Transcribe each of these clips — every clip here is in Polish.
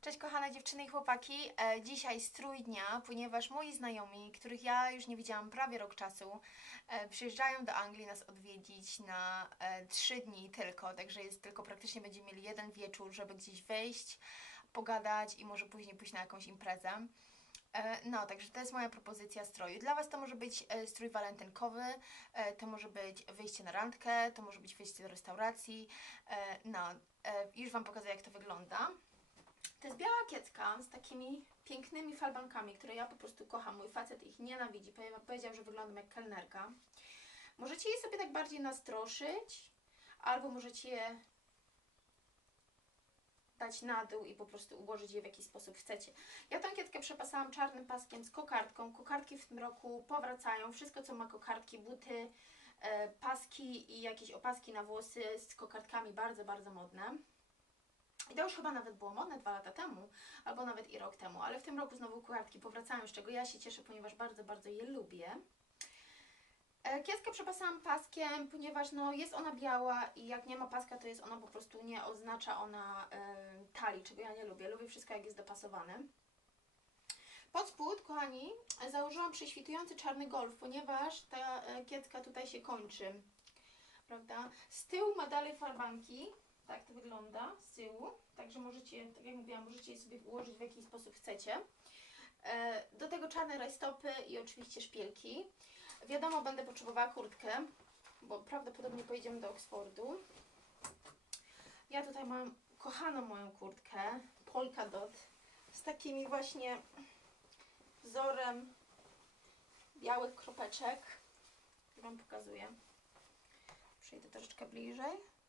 Cześć kochane dziewczyny i chłopaki. E, dzisiaj strój dnia, ponieważ moi znajomi, których ja już nie widziałam prawie rok czasu, e, przyjeżdżają do Anglii nas odwiedzić na e, trzy dni tylko, także jest tylko praktycznie będziemy mieli jeden wieczór, żeby gdzieś wejść, pogadać i może później pójść na jakąś imprezę. No, także to jest moja propozycja stroju. Dla Was to może być strój walentynkowy, to może być wyjście na randkę, to może być wyjście do restauracji. No, już Wam pokazuję, jak to wygląda. To jest biała kiecka z takimi pięknymi falbankami, które ja po prostu kocham. Mój facet ich nienawidzi. Powie- Powiedział, że wyglądam jak kelnerka. Możecie je sobie tak bardziej nastroszyć, albo możecie je dać na dół i po prostu ułożyć je w jaki sposób chcecie. Ja tę kietkę przepasałam czarnym paskiem z kokardką. Kokardki w tym roku powracają. Wszystko, co ma kokardki, buty, e, paski i jakieś opaski na włosy z kokardkami bardzo, bardzo modne. I to już chyba nawet było modne dwa lata temu, albo nawet i rok temu, ale w tym roku znowu kokardki powracają, z czego ja się cieszę, ponieważ bardzo, bardzo je lubię. E, Kieskę przepasałam paskiem, ponieważ no, jest ona biała i jak nie ma paska, to jest ona po prostu nie oznacza ona e, talii, czego ja nie lubię. Lubię wszystko, jak jest dopasowane. Pod spód, kochani, założyłam prześwitujący czarny golf, ponieważ ta e, kiecka tutaj się kończy. Prawda? Z tyłu ma dalej farbanki. Tak to wygląda z tyłu. Także możecie, tak jak mówiłam, możecie je sobie ułożyć w jaki sposób chcecie. E, Do tego czarne rajstopy i oczywiście szpielki. Wiadomo, będę potrzebowała kurtkę, bo prawdopodobnie pojedziemy do Oxfordu. Ja tutaj mam kochaną moją kurtkę, Polka Dot, z takimi właśnie wzorem białych kropeczek. Wam pokazuję. Przejdę troszeczkę bliżej.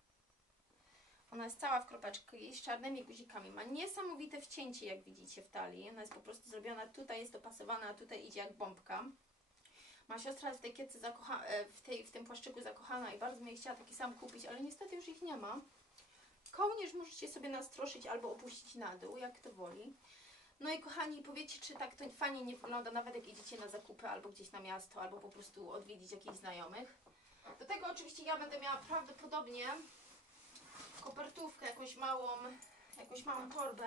Ona jest cała w kropeczki z czarnymi guzikami. Ma niesamowite wcięcie, jak widzicie w talii. Ona jest po prostu zrobiona, tutaj jest dopasowana, a tutaj idzie jak bombka. Ma siostra w tej kiece e, w, tej, w tym płaszczyku zakochana i bardzo mnie chciała taki sam kupić, ale niestety już ich nie ma. Kołnierz możecie sobie nastroszyć albo opuścić na dół, jak to woli. No i kochani, powiecie, czy tak to fajnie nie wygląda, nawet jak idziecie na zakupy albo gdzieś na miasto, albo po prostu odwiedzić jakichś znajomych. Do tego oczywiście ja będę miała prawdopodobnie kopertówkę, jakąś małą, jakąś małą torbę,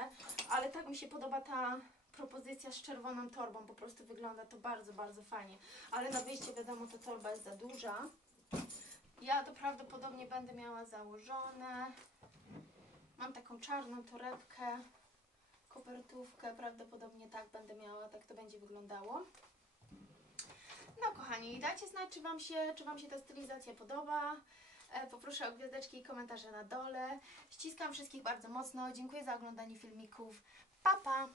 ale tak mi się podoba ta propozycja z czerwoną torbą, po prostu wygląda to bardzo, bardzo fajnie. Ale na wyjście wiadomo, ta torba jest za duża. Ja to prawdopodobnie będę miała założone. Mam taką czarną torebkę, kopertówkę, prawdopodobnie tak będę miała, tak to będzie wyglądało. No kochani, dajcie znać, czy Wam się, czy wam się ta stylizacja podoba. E, Poproszę o gwiazdeczki i komentarze na dole. Ściskam wszystkich bardzo mocno. Dziękuję za oglądanie filmików. Pa, pa!